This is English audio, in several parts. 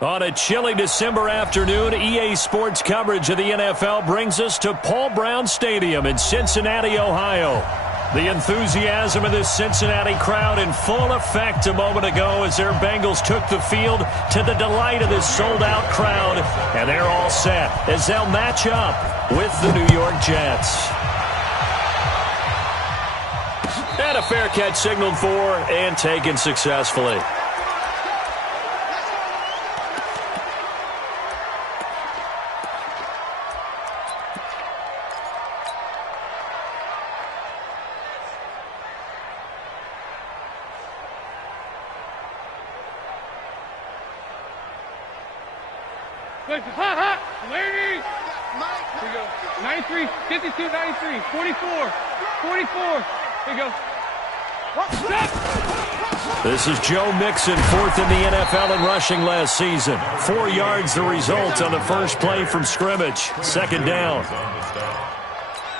On a chilly December afternoon, EA Sports coverage of the NFL brings us to Paul Brown Stadium in Cincinnati, Ohio. The enthusiasm of this Cincinnati crowd in full effect a moment ago as their Bengals took the field to the delight of this sold-out crowd. And they're all set as they'll match up with the New York Jets. And a fair catch signaled for and taken successfully. Ladies! Here we go. 93, 52, 93, 44, 44. Here we go. This is Joe Mixon, fourth in the NFL in rushing last season. 4 yards the result on the first play from scrimmage. Second down.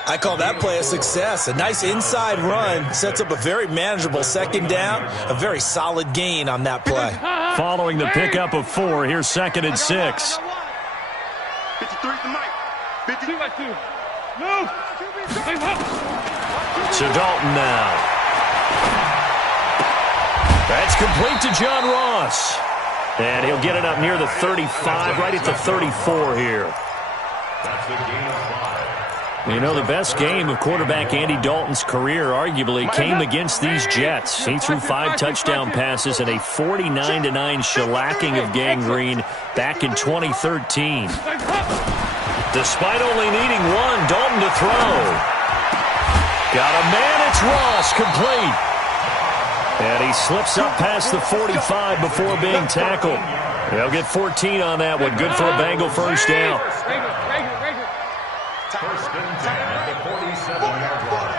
I call that play a success. A nice inside run sets up a very manageable second down. A very solid gain on that play. Following the pickup of 4, here's 2nd and 6. 53 to Mike. 52 by 2. Move. To Dalton now. That's complete to John Ross. And he'll get it up near the 35, right at the 34 here. That's the gain of 5. You know, the best game of quarterback Andy Dalton's career arguably came against these Jets. He threw 5 touchdown passes and a 49-9 shellacking of Gang Green back in 2013. Despite only needing 1, Dalton to throw. Got a man, it's Ross, complete. And he slips up past the 45 before being tackled. They'll get 14 on that one. Good for a Bengal first down. First and 10 at the 47-yard line.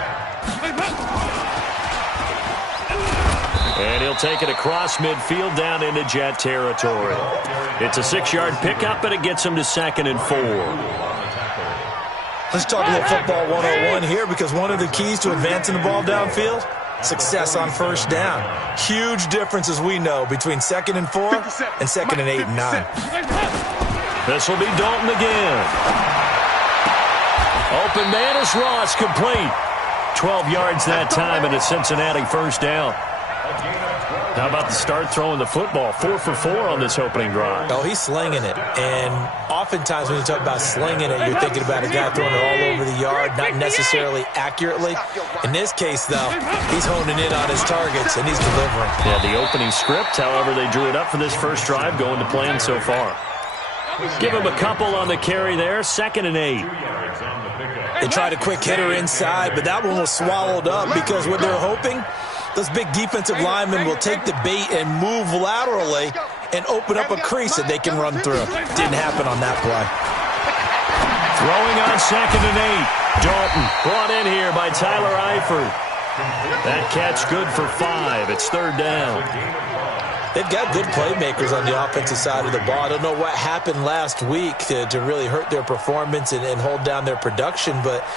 And he'll take it across midfield down into Jet territory. It's a 6-yard pickup, and it gets him to 2nd and 4. Let's talk a little football 101 here, because one of the keys to advancing the ball downfield, success on first down. Huge difference, as we know, between 2nd and 4 and 2nd and 8 and 9. This will be Dalton again. Open man is Ross, complete. 12 yards that time and a Cincinnati first down. How about the start throwing the football? 4 for 4 on this opening drive. Oh, he's slinging it. And oftentimes when you talk about slinging it, you're thinking about a guy throwing it all over the yard, not necessarily accurately. In this case, though, he's honing in on his targets, and he's delivering. Yeah, the opening script, however, they drew it up for this first drive, going to plan so far. Give him a couple on the carry there, 2nd and 8. They tried a quick hitter inside, but that one was swallowed up because what they're hoping, those big defensive linemen will take the bait and move laterally and open up a crease that they can run through. Didn't happen on that play. Throwing on 2nd and 8. Dalton brought in here by Tyler Eifert. That catch good for 5. It's 3rd down. They've got good playmakers on the offensive side of the ball. I don't know what happened last week to really hurt their performance and hold down their production, but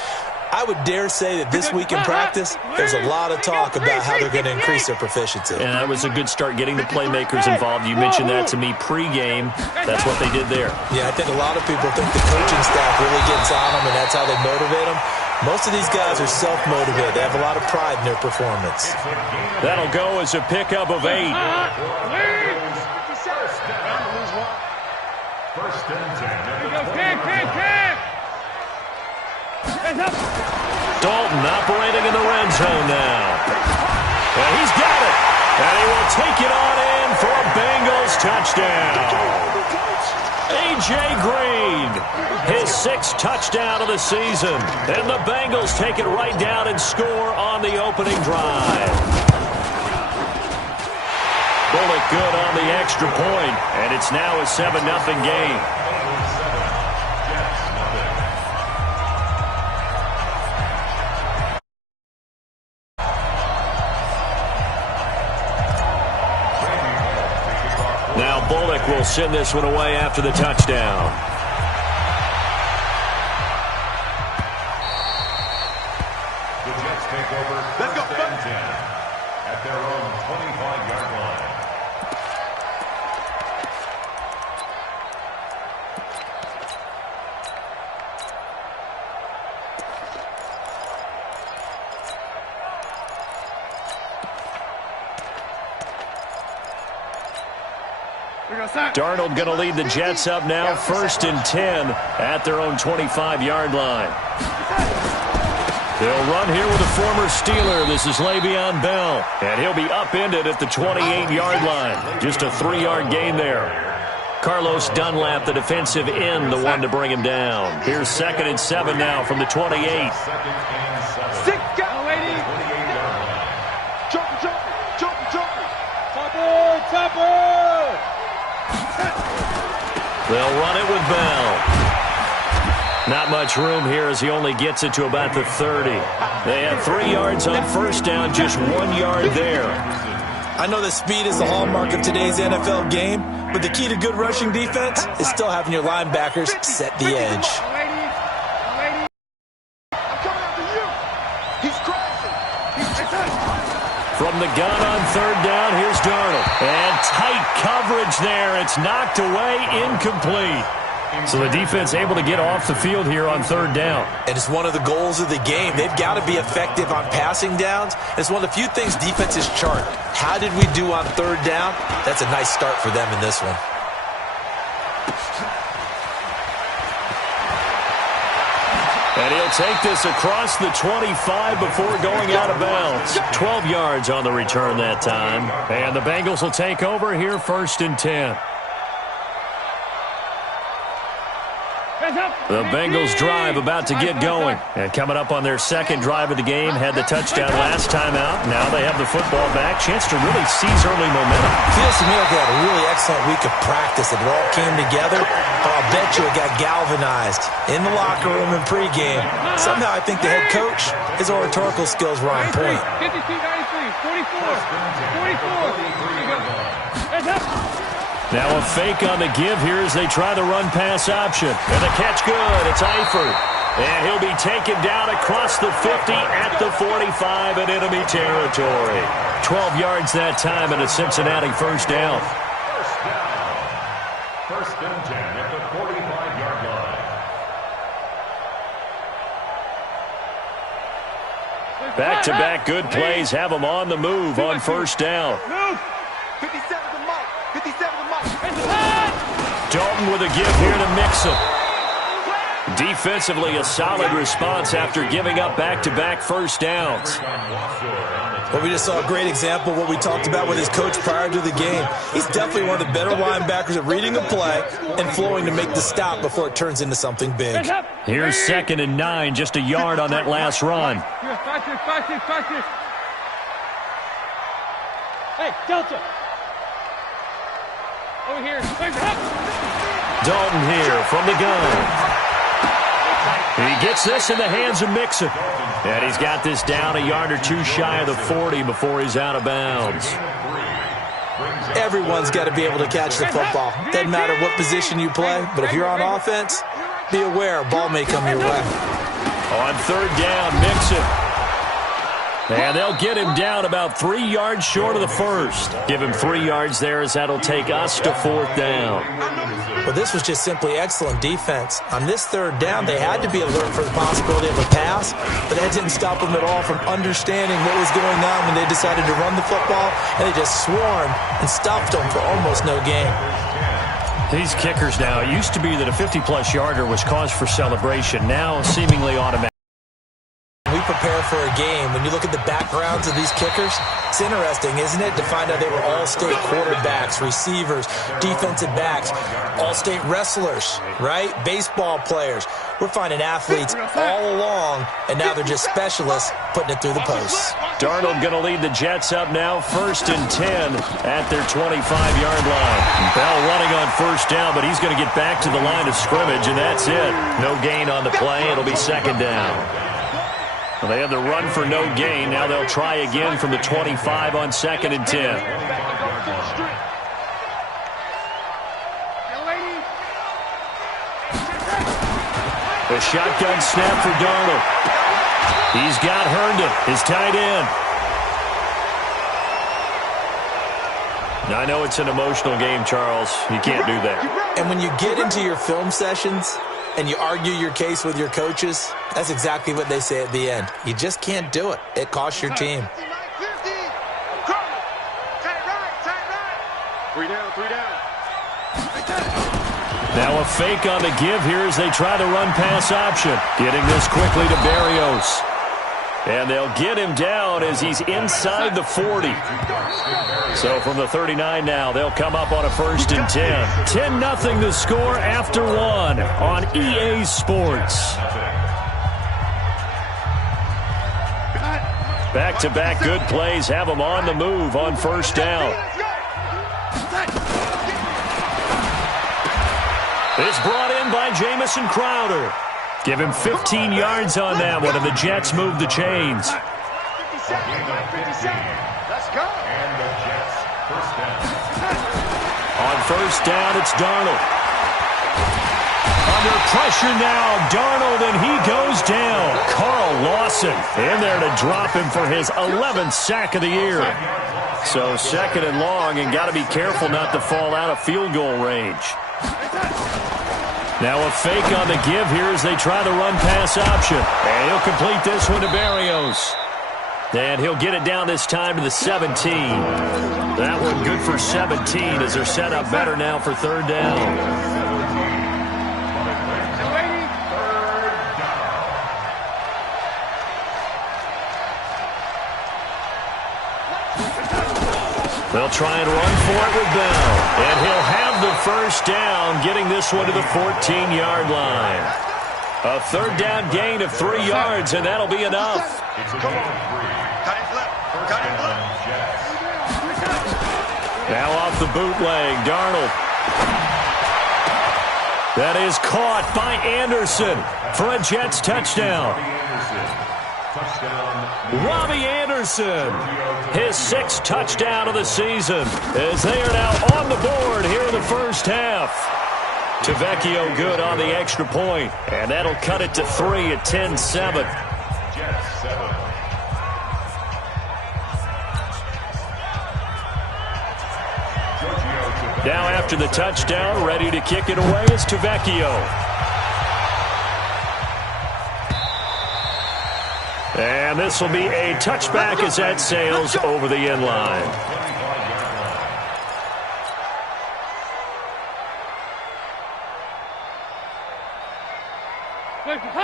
I would dare say that this week in practice, there's a lot of talk about how they're going to increase their proficiency. And that was a good start, getting the playmakers involved. You mentioned that to me pregame. That's what they did there. Yeah, I think a lot of people think the coaching staff really gets on them, and that's how they motivate them. Most of these guys are self-motivated. They have a lot of pride in their performance. That'll go as a pickup of 8. First and 10. Dalton operating in the red zone now. And he's got it. And he will take it on in for a Bengals touchdown. A.J. Green, his 6th touchdown of the season. And the Bengals take it right down and score on the opening drive. Bullock good on the extra point, and it's now a 7-0 game. Now Bullock will send this one away after the touchdown. The Jets take over first and 10 at their own 25-yard line. Darnold going to lead the Jets up now, 1st and 10 at their own 25-yard line. They'll run here with a former Steeler. This is Le'Veon Bell, and he'll be upended at the 28-yard line. Just a 3-yard gain there. Carlos Dunlap, the defensive end, the one to bring him down. Here's 2nd and 7 now from the 28. They'll run it with Bell. Not much room here as he only gets it to about the 30. They have 3 yards on 1st down, just 1 yard there. I know that speed is the hallmark of today's NFL game, but the key to good rushing defense is still having your linebackers set the edge. From the gun on 3rd down, here's Darnold. And tight coverage there. It's knocked away, incomplete. So the defense able to get off the field here on 3rd down. And it's one of the goals of the game. They've got to be effective on passing downs. It's one of the few things defenses chart. How did we do on 3rd down? That's a nice start for them in this one. And he'll take this across the 25 before going out of bounds. 12 yards on the return that time. And the Bengals will take over here, 1st and 10. The Bengals drive about to get going. And coming up on their 2nd drive of the game, had the touchdown last time out. Now they have the football back. Chance to really seize early momentum. Feels to me like they had a really excellent week of practice. It all came together. I'll bet you it got galvanized in the locker room and pregame. Somehow I think the head coach, his oratorical skills were on point. 52, 93, 44, 44. Now a fake on the give here as they try the run-pass option. And the catch good. It's Eifert. And he'll be taken down across the 50 at the 45 in enemy territory. 12 yards that time and a Cincinnati 1st down. 1st and 10 at the 45-yard line. Back-to-back good plays have them on the move on 1st down. 57 to Mike. 57 to Mike. Dalton with a give here to Mixon. Defensively, a solid response after giving up back-to-back 1st downs. Well, we just saw a great example of what we talked about with his coach prior to the game. He's definitely one of the better linebackers at reading a play and flowing to make the stop before it turns into something big. Here's 2nd and 9, just a yard on that last run. Hey, Delta. Over here. Dalton here from the gun. He gets this in the hands of Mixon. And he's got this down a yard or two shy of the 40 before he's out of bounds. Everyone's got to be able to catch the football. Doesn't matter what position you play, but if you're on offense, be aware a ball may come your way. On 3rd down, Mixon. And they'll get him down about 3 yards short of the 1st. Give him 3 yards there as that'll take us to 4th down. Well, this was just simply excellent defense. On this 3rd down, they had to be alert for the possibility of a pass, but that didn't stop them at all from understanding what was going on when they decided to run the football, and they just swarmed and stopped them for almost no gain. These kickers now, it used to be that a 50-plus yarder was cause for celebration. Now seemingly automatic. We prepare for a game. When you look at the backgrounds of these kickers, it's interesting, isn't it, to find out they were all-state quarterbacks, receivers, defensive backs, all-state wrestlers, right? Baseball players. We're finding athletes all along, and now they're just specialists putting it through the posts. Darnold going to lead the Jets up now, 1st and 10 at their 25-yard line. Bell running on 1st down, but he's going to get back to the line of scrimmage, and that's it. No gain on the play. It'll be 2nd down. Well, they had the run for no gain. Now they'll try again from the 25 on 2nd and 10. A shotgun snap for Darnold. He's got Herndon, his tight end. Now, I know it's an emotional game, Charles. You can't do that. And when you get into your film sessions and you argue your case with your coaches, that's exactly what they say at the end. You just can't do it. It costs your team. 3 down, 3 down. Now a fake on the give here as they try the run-pass option. Getting this quickly to Berrios. And they'll get him down as he's inside the 40. So from the 39 now, they'll come up on a 1st and 10. 10-0 the score after 1 on EA Sports. Back-to-back good plays have them on the move on 1st down. It's brought in by Jamison Crowder. Give him 15 yards on that one, and the Jets move the chains. 57. Let's go. And the Jets, 1st down. On 1st down, it's Darnold. Under pressure now, Darnold, and he goes down. Carl Lawson in there to drop him for his 11th sack of the year. So 2nd and long, and got to be careful not to fall out of field goal range. Now a fake on the give here as they try the run-pass option. And he'll complete this one to Berrios. And he'll get it down this time to the 17. That one good for 17 as they're set up better now for 3rd down. They'll try and run for it with Bell. And he'll have the 1st down, getting this one to the 14-yard line. A 3rd down gain of 3 yards, and that'll be enough. Now off the bootleg, Darnold. That is caught by Anderson for a Jets touchdown. Robbie Anderson, his 6th touchdown of the season, as they are now on the board here in the 1st half. Tavecchio good on the extra point, and that'll cut it to 3 at 10-7. Now after the touchdown, ready to kick it away is Tavecchio. And this will be a touchback as that sails over the end line.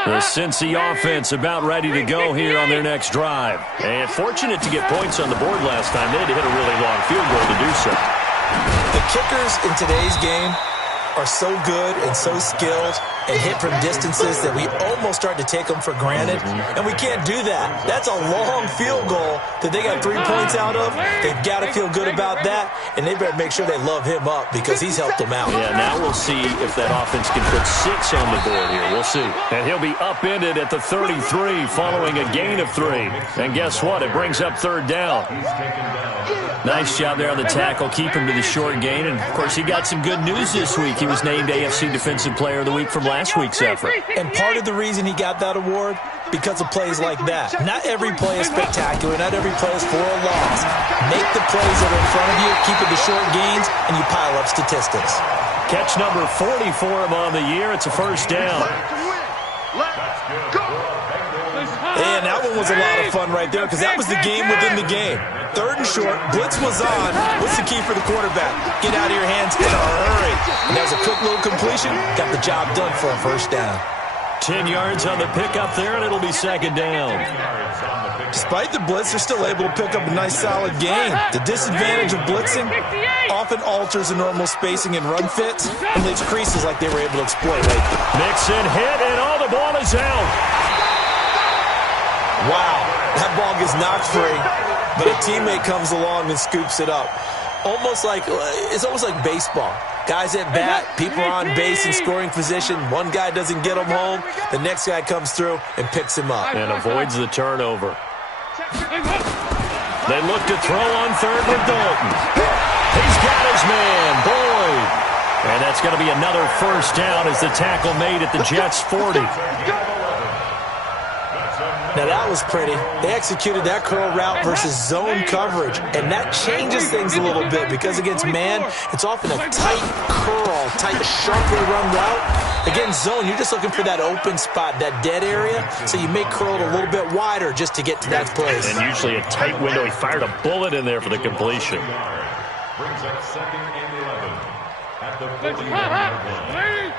The Cincy offense about ready to go here on their next drive. And fortunate to get points on the board last time. They had to hit a really long field goal to do so. The kickers in today's game are so good and so skilled and hit from distances that we almost start to take them for granted, and we can't do that. That's a long field goal that they got 3 points out of. They've got to feel good about that, and they better make sure they love him up because he's helped them out. Yeah, now we'll see if that offense can put 6 on the board here. We'll see. And he'll be upended at the 33 following a gain of 3. And guess what? It brings up 3rd down. Nice job there on the tackle. Keep him to the short gain. And, of course, he got some good news this week. He was named AFC Defensive Player of the Week from last week's effort. And part of the reason he got that award, because of plays like that. Not every play is spectacular. Not every play is for a loss. Make the plays that are in front of you, keep it to short gains, and you pile up statistics. Catch number 40 for him on the year. It's a 1st down. And that one was a lot of fun right there because that was the game within the game. 3rd and short, blitz was on. What's the key for the quarterback? Get out of your hands in a hurry. And that was a quick little completion. Got the job done for a 1st down. 10 yards on the pickup there, and it'll be 2nd down. Despite the blitz, they're still able to pick up a nice solid gain. The disadvantage of blitzing often alters the normal spacing and run fits and leaves creases like they were able to exploit lately. Mixon hit, and all the ball is out. Wow, that ball gets knocked free, but a teammate comes along and scoops it up. It's almost like baseball. Guys at bat, people are on base in scoring position. One guy doesn't get him home. The next guy comes through and picks him up. And avoids the turnover. They look to throw on 3rd with Dalton. He's got his man, Boyd. And that's going to be another 1st down as the tackle made at the Jets' 40. Now that was pretty. They executed that curl route versus zone coverage, and that changes things a little bit because against man, it's often a tight curl, tight, sharply run route. Against zone, you're just looking for that open spot, that dead area, so you may curl it a little bit wider just to get to that place. And usually a tight window. He fired a bullet in there for the completion. Brings up 2nd and 11. at the 41-yard line.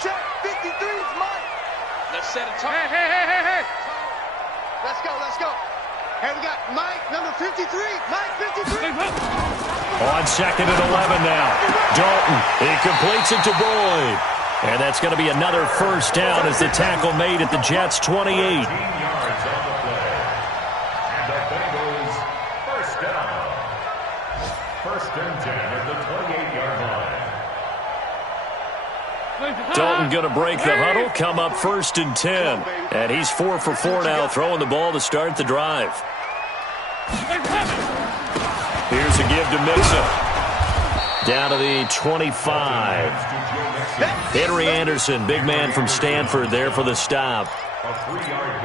Check 53 is mine. Let's set a target. Hey. Let's go. Hey, we got Mike, number 53. Mike, 53. On 2nd and 11 now. Dalton, he completes it to Boyd. And that's going to be another first down as the tackle made at the Jets' 28. 15 yards on the play. And the Bengals first down. First and 10 at the 28-yard line. Dalton going to break the huddle, come up 1st and 10. And he's 4 for 4 now, throwing the ball to start the drive. Here's a give to Mixon. Down to the 25. Henry Anderson, big man from Stanford, there for the stop.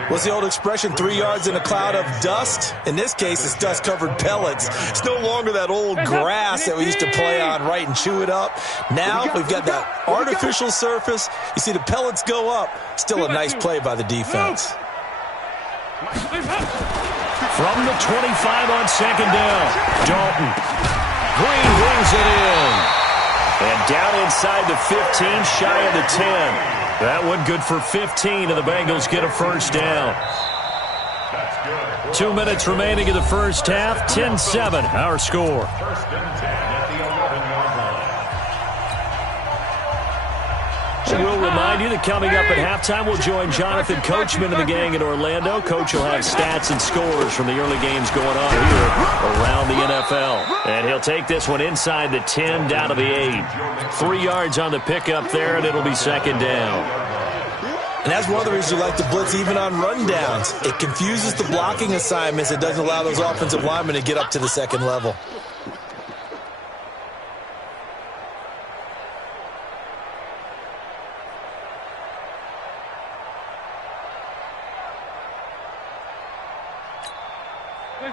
What's the old expression, 3 yards in a cloud of dust? In this case, it's dust-covered pellets. It's no longer that old grass that we used to play on, right, and chew it up. Now we've got that artificial surface. You see the pellets go up. Still a nice play by the defense. From the 25 on 2nd down, Dalton. Green brings it in. And down inside the 15, shy of the 10. That one good for 15, and the Bengals get a first down. 2 minutes remaining in the first half, 10-7, our score. First and 10 at the 11-yard line. We'll remind you that coming up at halftime, we'll join Jonathan Coachman and the gang in Orlando. Coach will have stats and scores from the early games going on here around the NFL. And he'll take this one inside the 10, down to the 8. 3 yards on the pickup there, and it'll be 2nd down. And that's one of the reasons you like to blitz even on rundowns. It confuses the blocking assignments. It doesn't allow those offensive linemen to get up to the second level.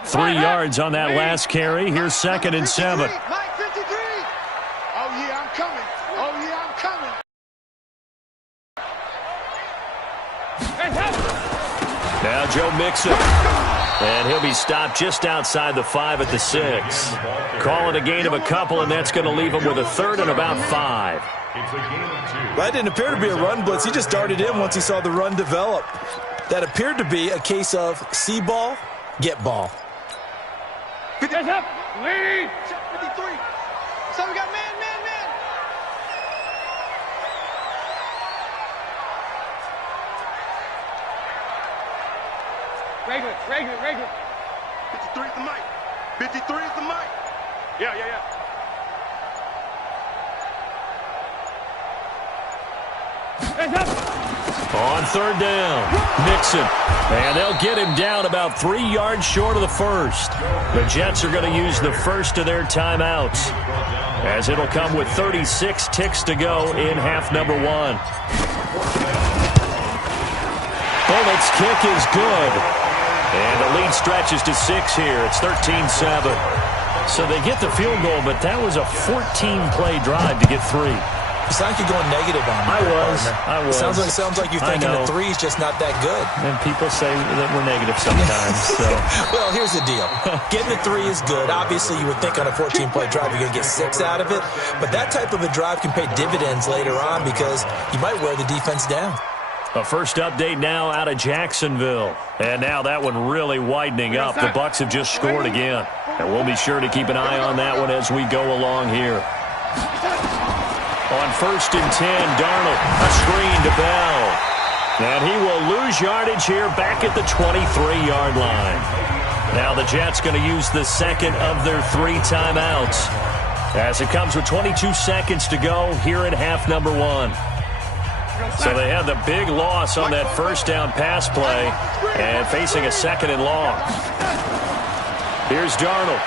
Three yards on that last carry. Here's 2nd and 7. Mike, 53. Oh, yeah, I'm coming. Now Joe Mixon. And he'll be stopped just outside the 5 at the 6. Call it a gain of a couple, and that's going to leave him with a 3rd and about 5. It's a gain of 2. That didn't appear to be a run blitz. He just darted in once he saw the run develop. That appeared to be a case of see ball, get ball. Hands up. Lead. Check 53. So we got man. Regular. 53 is the mic. 53 is the mic. Yeah. Hands up. On 3rd down, Mixon. And they'll get him down about 3 yards short of the 1st. The Jets are going to use the first of their timeouts, as it'll come with 36 ticks to go in half number 1. Bullett's kick is good. And the lead stretches to 6 here. It's 13-7. So they get the field goal, but that was a 14-play drive to get 3. It sounds like you're going negative on me. I was. It sounds like you're thinking the 3 is just not that good. And people say that we're negative sometimes. So. Well, here's the deal. Getting the 3 is good. Obviously, you would think on a 14-play drive you're going to get 6 out of it. But that type of a drive can pay dividends later on because you might wear the defense down. A first update now out of Jacksonville. And now that one really widening up. The Bucs have just scored again. And we'll be sure to keep an eye on that one as we go along here. On 1st and 10, Darnold, a screen to Bell. And he will lose yardage here back at the 23-yard line. Now the Jets going to use the 2nd of their 3 timeouts, as it comes with 22 seconds to go here in half number 1. So they had the big loss on that first down pass play and facing a 2nd and long. Here's Darnold.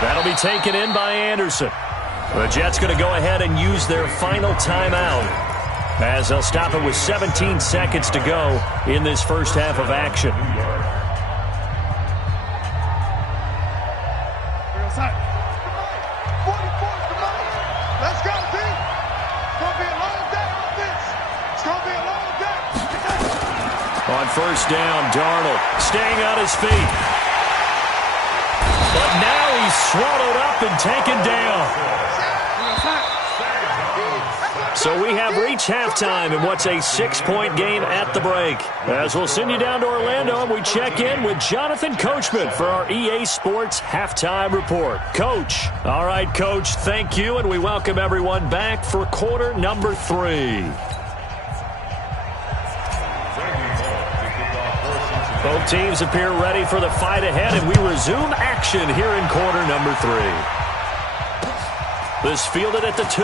That'll be taken in by Anderson. The Jets going to go ahead and use their final timeout, as they'll stop it with 17 seconds to go in this first half of action. Let's go, team. It's going to be a long day on this. It's going to be a long day. On 1st down, Darnold staying on his feet. But now he's swallowed up and taken down. So we have reached halftime in what's a 6-point game at the break. As we'll send you down to Orlando, and we check in with Jonathan Coachman for our EA Sports Halftime Report. Coach. All right, Coach, thank you, and we welcome everyone back for quarter number 3. Both teams appear ready for the fight ahead, and we resume action here in quarter number 3. This fielded at the 2.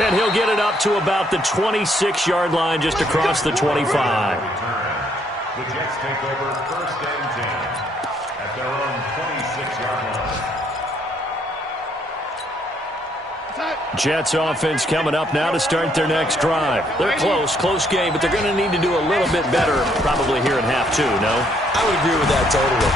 And he'll get it up to about the 26-yard line just across the 25. The Jets take over first and 10 at their own 26-yard line. Jets offense coming up now to start their next drive. They're close game, but they're going to need to do a little bit better probably here in half 2, no? I would agree with that totally.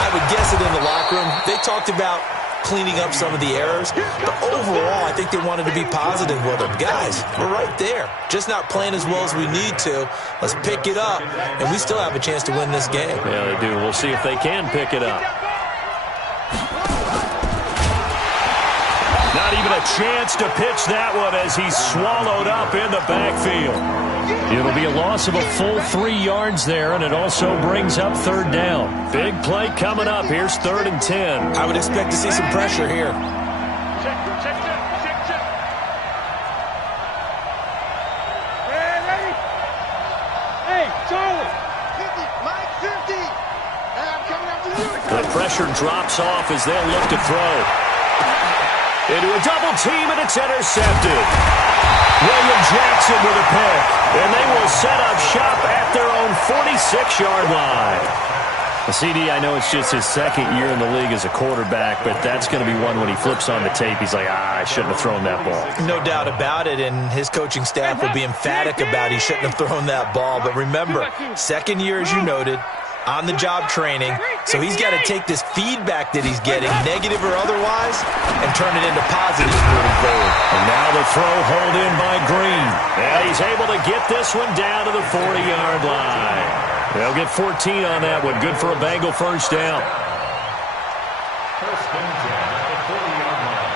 I would guess it in the locker room. They talked about cleaning up some of the errors, but overall I think they wanted to be positive with them. Guys, we're right there, just not playing as well as we need to. Let's pick it up, and we still have a chance to win this game. Yeah, they do. We'll see if they can pick it up. Not even a chance to pitch that one as he's swallowed up in the backfield. It'll be a loss of a full 3 yards there, and it also brings up third down. Big play coming up. Here's 3rd and 10. I would expect to see some pressure here. Check. Ready? Hey, Charlie. 50, Mike 50. I'm coming after you. The pressure drops off as they'll look to throw. Into a double team, and it's intercepted. William Jackson with a pick, and they will set up shop at their own 46-yard line. CD, I know it's just his 2nd year in the league as a quarterback, but that's going to be one when he flips on the tape. He's like, I shouldn't have thrown that ball. No doubt about it, and his coaching staff will be emphatic about he shouldn't have thrown that ball. But remember, 2nd year, as you noted, on-the-job training, so he's got to take this feedback that he's getting, negative or otherwise, and turn it into positives moving forward. And now the throw hauled in by Green. And he's able to get this one down to the 40-yard line. They'll get 14 on that one. Good for a Bengal first down. First and 10 at the 40-yard line.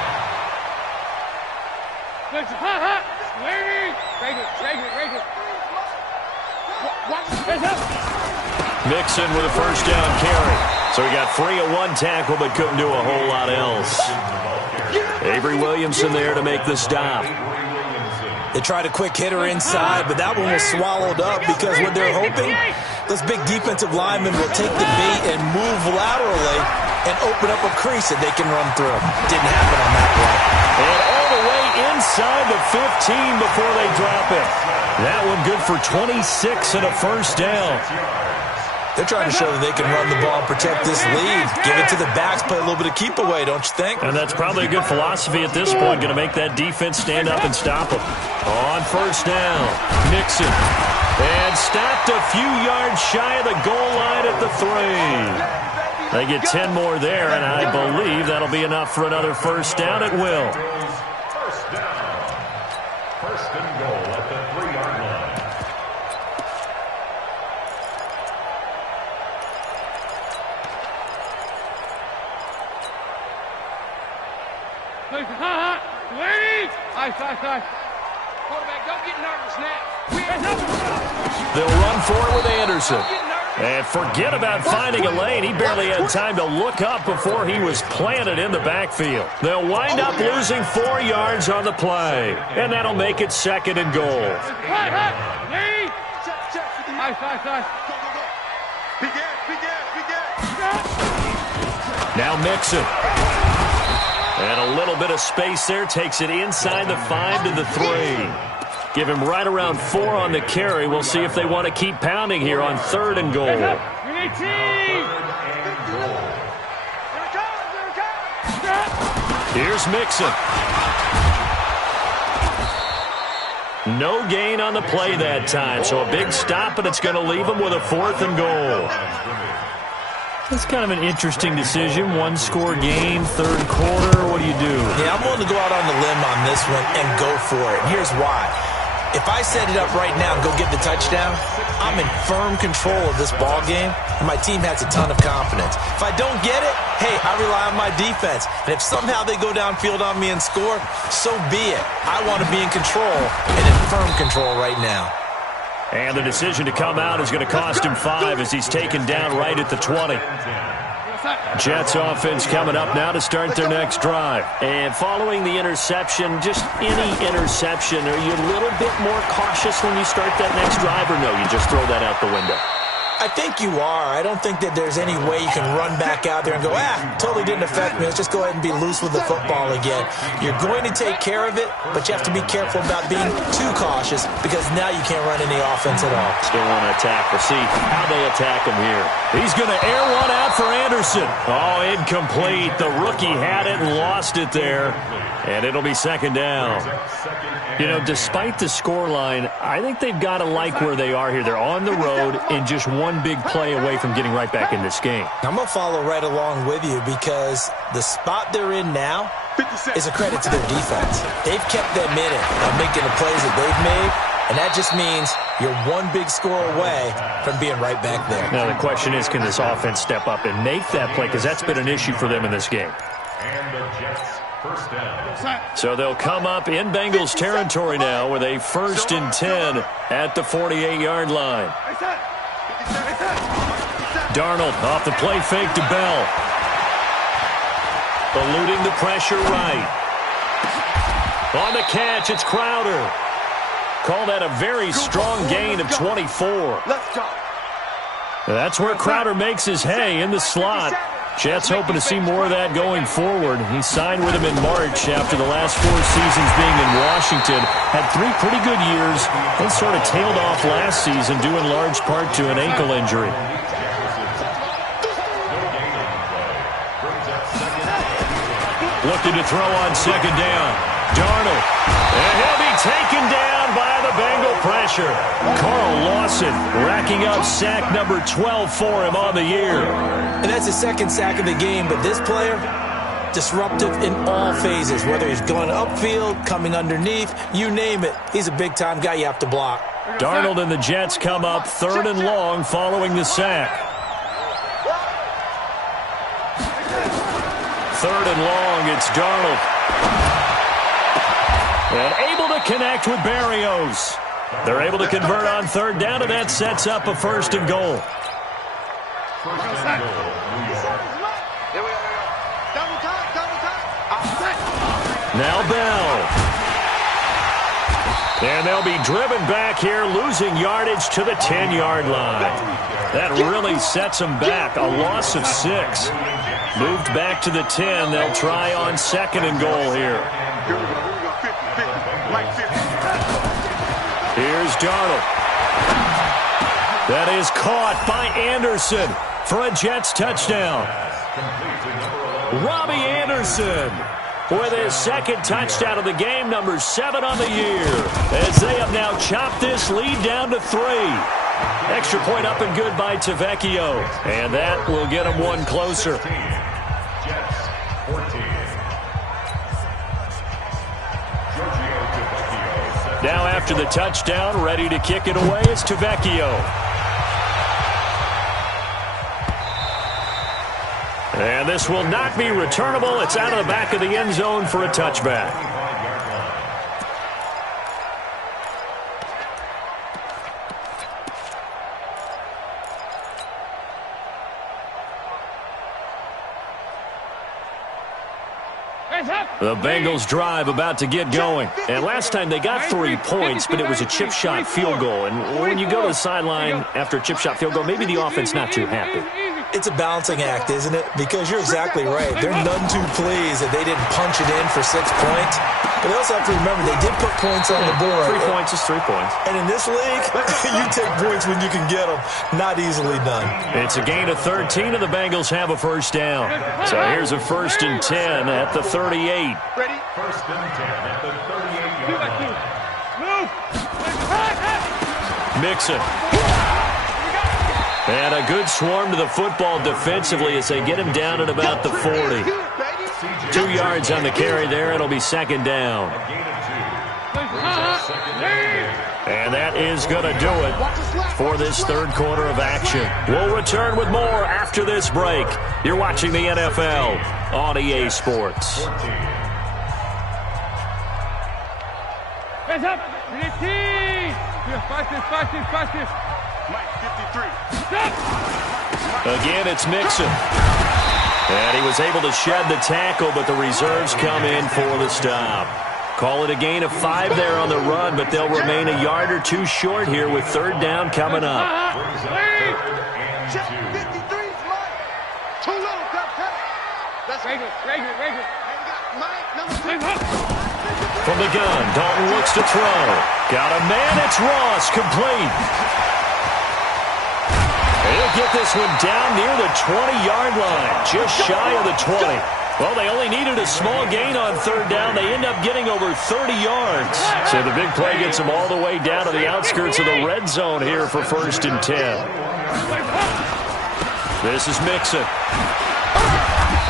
Hot. Wait. Break it. Watch this up. Mixon with a first down carry. So he got free of one tackle but couldn't do a whole lot else. Avery Williamson there to make the stop. They tried a quick hitter inside, but that one was swallowed up because what they're hoping, those big defensive linemen will take the bait and move laterally and open up a crease that they can run through. Didn't happen on that play. And all the way inside the 15 before they drop it. That one good for 26 and a first down. They're trying to show that they can run the ball and protect this lead. Give it to the backs, play a little bit of keep away, don't you think? And that's probably a good philosophy at this point. Going to make that defense stand up and stop them. On first down, Mixon. And stopped a few yards shy of the goal line at the 3. They get 10 more there, and I believe that'll be enough for another first down. It will. First down. First and goal at the 3-yard line. Hot. Wait. Ice. Quarterback, don't get nervous now. They'll run for it with Anderson. And forget about finding a lane. He barely had time to look up before he was planted in the backfield. They'll wind up losing 4 yards on the play. And that'll make it 2nd and goal. Hot. Wait. Ice. Begin. Now Mixon. And a little bit of space there. Takes it inside the 5 to the 3. Give him right around 4 on the carry. We'll see if they want to keep pounding here on 3rd and goal. Here's Mixon. No gain on the play that time. So a big stop, and it's going to leave him with a 4th and goal. That's kind of an interesting decision. 1-score game, 3rd quarter. What do you do? Yeah, I'm willing to go out on the limb on this one and go for it. Here's why. If I set it up right now and go get the touchdown, I'm in firm control of this ball game, and my team has a ton of confidence. If I don't get it, hey, I rely on my defense. And if somehow they go downfield on me and score, so be it. I want to be in control and in firm control right now. And the decision to come out is going to cost him 5 as he's taken down right at the 20. Jets offense coming up now to start their next drive. And following the interception, just any interception, are you a little bit more cautious when you start that next drive, or no, you just throw that out the window? I think you are. I don't think that there's any way you can run back out there and go, totally didn't affect me. Let's just go ahead and be loose with the football again. You're going to take care of it, but you have to be careful about being too cautious because now you can't run any offense at all. Still want to attack. We'll see how they attack him here. He's going to air one out for Anderson. Oh, incomplete. The rookie had it and lost it there, and it'll be second down. You know, despite the scoreline, I think they've got to like where they are here. They're on the road and just one big play away from getting right back in this game. I'm going to follow right along with you because the spot they're in now is a credit to their defense. They've kept them in it by making the plays that they've made, and that just means you're one big score away from being right back there. Now, the question is, can this offense step up and make that play? Because that's been an issue for them in this game. And the Jets, first down. So they'll come up in Bengals territory now with a 1st and 10 at the 48-yard line. Darnold off the play fake to Bell. Eluding the pressure right. On the catch, it's Crowder. Call that a very strong gain of 24. That's where Crowder makes his hay in the slot. Jets hoping to see more of that going forward. He signed with him in March after the last 4 seasons being in Washington. Had 3 pretty good years, then sort of tailed off last season due in large part to an ankle injury. Looking to throw on second down. Darnold. And he'll be taken down by the Bengal pressure. Carl Lawson racking up sack number 12 for him on the year. And that's the second sack of the game, but this player, disruptive in all phases, whether he's going upfield, coming underneath, you name it. He's a big-time guy you have to block. Darnold and the Jets come up 3rd and long following the sack. 3rd and long, it's Darnold. And able to connect with Berrios. They're able to convert on 3rd down, and that sets up a 1st and goal. Now Bell. And they'll be driven back here, losing yardage to the 10-yard line. That really sets them back, a loss of 6. Moved back to the 10. They'll try on 2nd and goal here. Here's Darnold. That is caught by Anderson for a Jets touchdown. Robbie Anderson with his 2nd touchdown of the game, number 7 on the year, as they have now chopped this lead down to 3. Extra point up and good by Tavecchio, and that will get them one closer. Jets, 14. Now after the touchdown, ready to kick it away is Tavecchio. And this will not be returnable. It's out of the back of the end zone for a touchback. The Bengals drive about to get going. And last time they got 3 points, but it was a chip shot field goal. And when you go to the sideline after a chip shot field goal, maybe the offense not too happy. It's a balancing act, isn't it? Because you're exactly right. They're none too pleased that they didn't punch it in for 6 points. But they also have to remember they did put points on the board. 3 points is 3 points. And in this league, you take points when you can get them. Not easily done. It's a gain of 13, and the Bengals have a 1st down. So here's a 1st and 10 at the 38. Ready? 1st and 10 at the 38-yard line. Mixon. And a good swarm to the football defensively as they get him down at about the 40. 2 yards on the carry there. It'll be 2nd down. A gain of 2. Brings up 2nd and 10. And that is going to do it for this third quarter of action. We'll return with more after this break. You're watching the NFL on EA Sports. Hands up. 15. Watch this. Mike, 53. Stop. Again, it's Mixon. And he was able to shed the tackle, but the reserves come in for the stop. Call it a gain of 5 there on the run, but they'll remain a yard or two short here with third down coming up. Check 53's Mike. Too little, Captain. That's Regular. And you got Mike, number 6. From the gun, Dalton looks to throw. Got a man, it's Ross, complete. He'll get this one down near the 20-yard line, just shy of the 20. Well, they only needed a small gain on third down. They end up getting over 30 yards. So the big play gets them all the way down to the outskirts of the red zone here for 1st and 10. This is Mixon.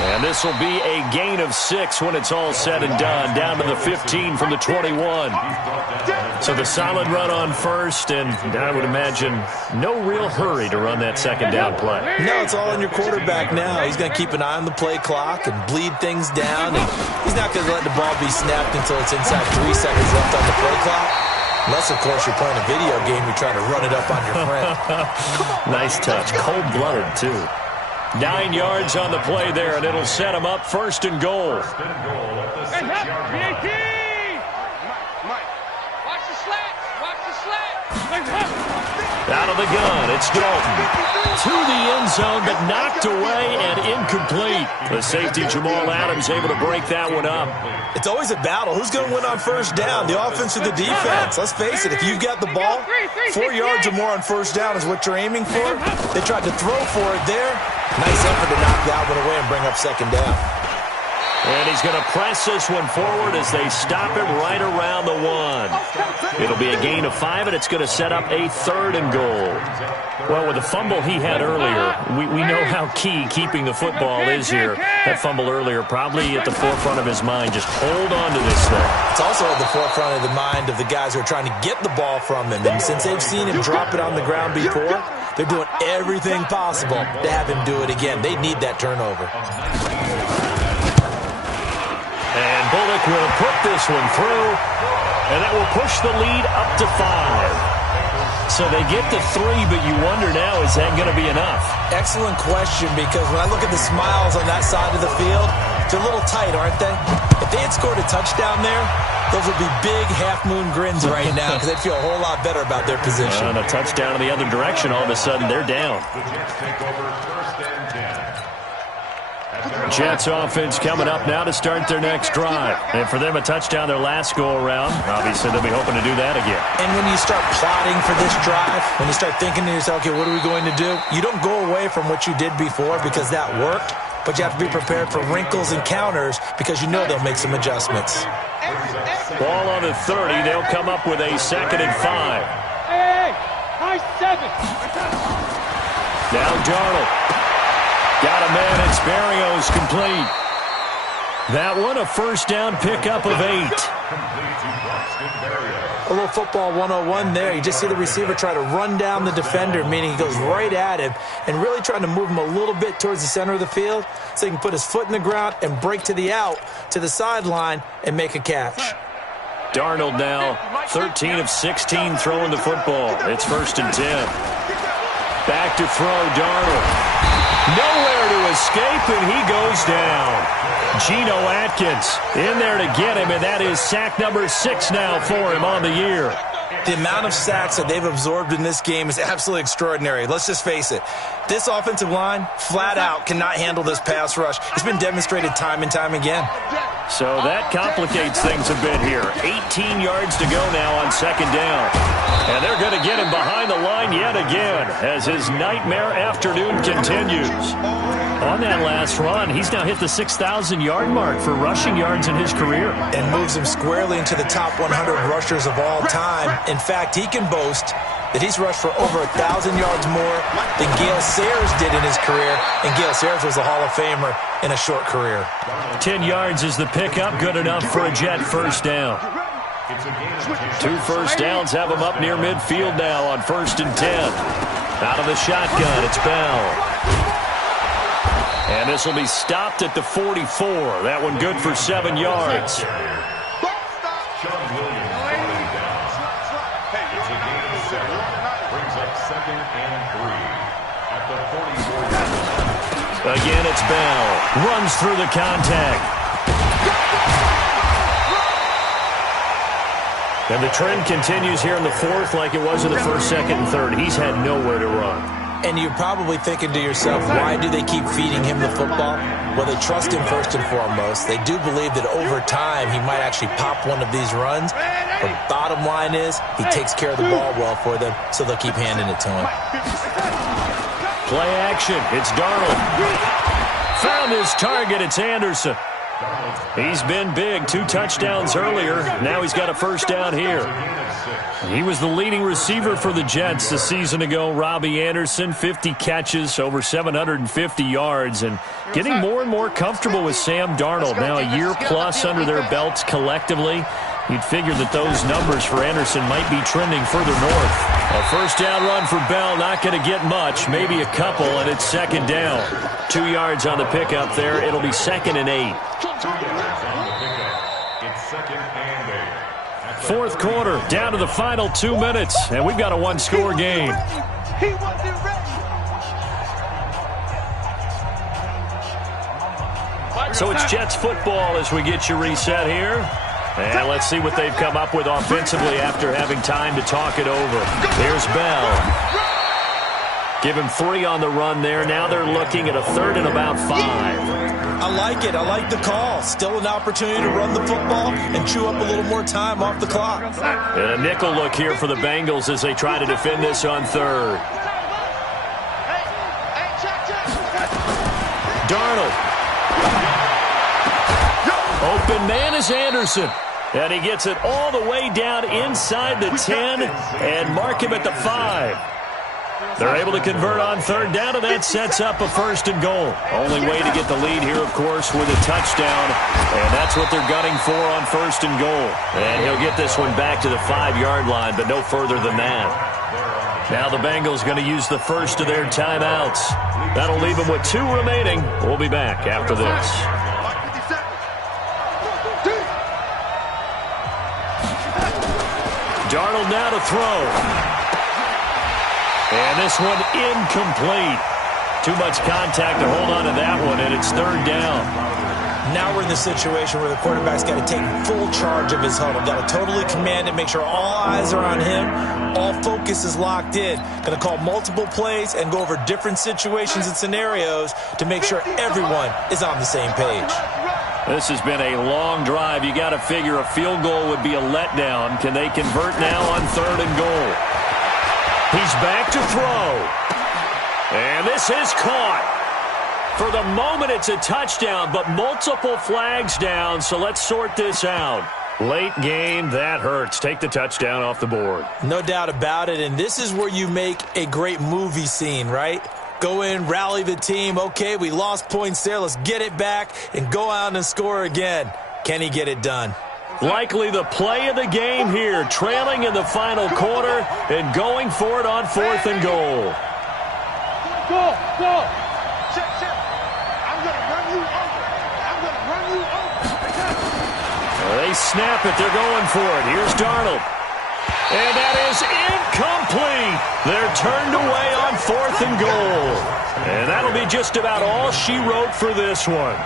And this will be a gain of 6 when it's all said and done, down to the 15 from the 21. So the solid run on first, and I would imagine no real hurry to run that second down play. No, it's all on your quarterback now. He's going to keep an eye on the play clock and bleed things down. And he's not going to let the ball be snapped until it's inside 3 seconds left on the play clock. Unless, of course, you're playing a video game, you're trying to run it up on your friend. Nice touch. Cold-blooded, too. 9 yards on the play there, and it'll set him up 1st and goal. Hands up. 18. Mike. Watch the slat. Out of the gun, it's Dalton. To the end zone, but knocked away and incomplete. The safety, Jamal Adams, able to break that one up. It's always a battle. Who's going to win on first down, the offense or the defense? Let's face it, if you've got the ball, 4 yards or more on first down is what you're aiming for. They tried to throw for it there. Nice effort to knock that one away and bring up second down. And he's going to press this one forward as they stop it right around the 1. It'll be a gain of 5, and it's going to set up a 3rd and goal. Well, with the fumble he had earlier, we know how key keeping the football is here. That fumble earlier probably at the forefront of his mind. Just hold on to this thing. It's also at the forefront of the mind of the guys who are trying to get the ball from him. And since they've seen him drop it on the ground before, they're doing everything possible to have him do it again. They need that turnover. And Bullock will put this one through, and that will push the lead up to 5. So they get to 3, but you wonder now, is that going to be enough? Excellent question, because when I look at the smiles on that side of the field, they're a little tight, aren't they? If they had scored a touchdown there, those would be big half-moon grins right now because they'd feel a whole lot better about their position. And a touchdown in the other direction, all of a sudden they're down. Jets offense coming up now to start their next drive. And for them, a touchdown their last go-around. Obviously, they'll be hoping to do that again. And when you start plotting for this drive, when you start thinking to yourself, okay, what are we going to do? You don't go away from what you did before because that worked, but you have to be prepared for wrinkles and counters because you know they'll make some adjustments. Ball on the 30. They'll come up with a 2nd and 5. Hey, high 7. Now Darnold. Got a man, it's Berrios complete. That one, a first down pickup of 8. A little football 101 there. You just see the receiver try to run down the defender, meaning he goes right at him and really trying to move him a little bit towards the center of the field so he can put his foot in the ground and break to the out, to the sideline, and make a catch. Darnold now, 13 of 16 throwing the football. It's 1st and 10. Back to throw, Darnold. Nowhere to escape, and he goes down. Geno Atkins in there to get him, and that is sack number 6 now for him on the year. The amount of sacks that they've absorbed in this game is absolutely extraordinary. Let's just face it. This offensive line, flat out, cannot handle this pass rush. It's been demonstrated time and time again. So that complicates things a bit here. 18 yards to go now on 2nd down. And they're going to get him behind the line yet again as his nightmare afternoon continues. On that last run, he's now hit the 6,000-yard mark for rushing yards in his career. And moves him squarely into the top 100 rushers of all time. In fact, he can boast that he's rushed for over 1,000 yards more than Gale Sayers did in his career. And Gale Sayers was a Hall of Famer in a short career. 10 yards is the pickup, good enough for a Jet first down. 2 first downs have them up near midfield now on 1st and 10. Out of the shotgun, it's Bell. And this will be stopped at the 44. That one good for 7 yards. Again, it's Bell. Runs through the contact. And the trend continues here in the 4th like it was in the 1st, 2nd, and 3rd. He's had nowhere to run. And you're probably thinking to yourself, why do they keep feeding him the football? Well, they trust him first and foremost. They do believe that over time he might actually pop one of these runs. But bottom line is he takes care of the ball well for them, so they'll keep handing it to him. Play action. It's Darnold. Found his target. It's Anderson. He's been big. 2 touchdowns earlier. Now he's got a first down here. He was the leading receiver for the Jets a season ago. Robbie Anderson, 50 catches, over 750 yards, and getting more and more comfortable with Sam Darnold. Now a year plus under their belts collectively. You'd figure that those numbers for Anderson might be trending further north. A first down run for Bell, not going to get much, maybe a couple, and it's 2nd down. 2 yards on the pickup there. It'll be 2nd and 8. It's 2nd and 8. 4th quarter, down to the final 2 minutes, and we've got a 1-score game. He wasn't ready. So it's Jets football as we get you reset here. And let's see what they've come up with offensively after having time to talk it over. Here's Bell. Give him 3 on the run there. Now they're looking at a 3rd and about 5. I like it. I like the call. Still an opportunity to run the football and chew up a little more time off the clock. And a nickel look here for the Bengals as they try to defend this on 3rd. Darnold. Open man is Anderson. And he gets it all the way down inside the 10 and mark him at the 5. They're able to convert on 3rd down, and that sets up a 1st and goal. Only way to get the lead here, of course, with a touchdown. And that's what they're gunning for on 1st and goal. And he'll get this one back to the 5-yard line, but no further than that. Now the Bengals going to use the first of their timeouts. That'll leave them with 2 remaining. We'll be back after this. Darnold now to throw. And this one incomplete. Too much contact to hold on to that one, and it's 3rd down. Now we're in the situation where the quarterback's got to take full charge of his huddle. Got to totally command it, make sure all eyes are on him. All focus is locked in. Going to call multiple plays and go over different situations and scenarios to make sure everyone is on the same page. This has been a long drive. You got to figure a field goal would be a letdown. Can they convert now on 3rd and goal? He's back to throw. And this is caught. For the moment, it's a touchdown, but multiple flags down, so let's sort this out. Late game, that hurts. Take the touchdown off the board. No doubt about it, and this is where you make a great movie scene, right? Go in, rally the team. Okay, we lost points there. Let's get it back and go out and score again. Can he get it done? Likely the play of the game here, trailing in the final quarter and going for it on 4th and goal. Go. Check. I'm going to run you over. They snap it. They're going for it. Here's Darnold. And that is incomplete. They're turned away on 4th and goal. And that'll be just about all she wrote for this one.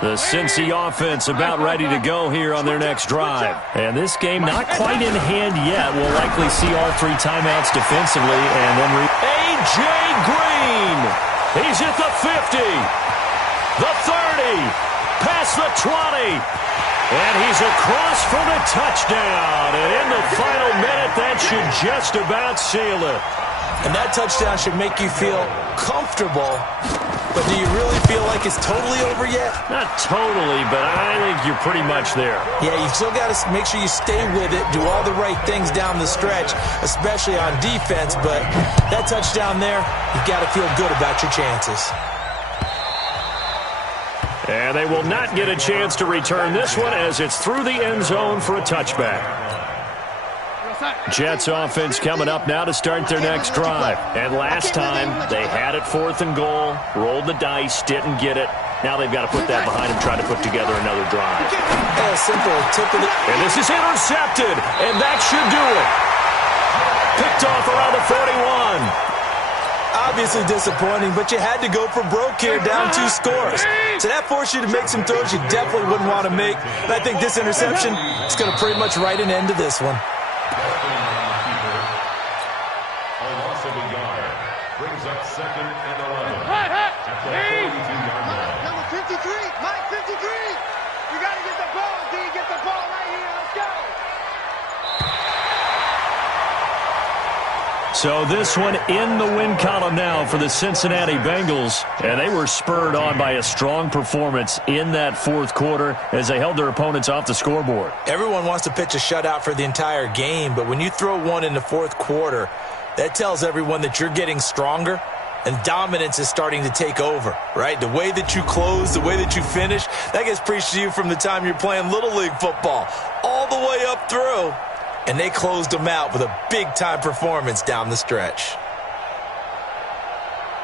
The Cincy offense about ready to go here on their next drive. And this game not quite in hand yet. We'll likely see all 3 timeouts defensively. And then A.J. Green. He's at the 50. The 30. Past the 20. And he's across for the touchdown. And in the final minute, that should just about seal it. And that touchdown should make you feel comfortable. But do you really feel like it's totally over yet? Not totally, but I think you're pretty much there. Yeah, you still got to make sure you stay with it, do all the right things down the stretch, especially on defense. But that touchdown there, you got to feel good about your chances. And they will not get a chance to return this one as it's through the end zone for a touchback. Jets offense coming up now to start their next drive. And last time, they had it 4th and goal, rolled the dice, didn't get it. Now they've got to put that behind them, try to put together another drive. Simple tip of the... And this is intercepted, and that should do it. Picked off around the 41. Obviously disappointing, but you had to go for broke here, down 2 scores. So that forced you to make some throws you definitely wouldn't want to make. And I think this interception is going to pretty much write an end to this one. A loss of a yard brings up 2nd and 11. At the 42-yard line. Number 53, Mike 53. You got to get the ball, D. Get the ball right here. Let's go. So this one in the win column now for the Cincinnati Bengals. And they were spurred on by a strong performance in that 4th quarter as they held their opponents off the scoreboard. Everyone wants to pitch a shutout for the entire game, but when you throw one in the 4th quarter, that tells everyone that you're getting stronger and dominance is starting to take over, right? The way that you close, the way that you finish, that gets preached to you from the time you're playing Little League football all the way up through. And they closed them out with a big-time performance down the stretch.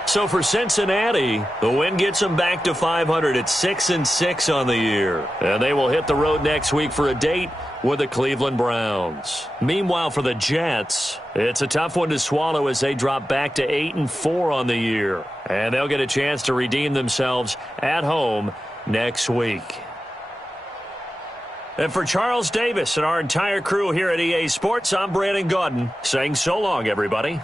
So for Cincinnati, the win gets them back to 500 at 6-6 on the year. And they will hit the road next week for a date with the Cleveland Browns. Meanwhile, for the Jets, it's a tough one to swallow as they drop back to 8-4 on the year. And they'll get a chance to redeem themselves at home next week. And for Charles Davis and our entire crew here at EA Sports, I'm Brandon Gaudin saying so long, everybody.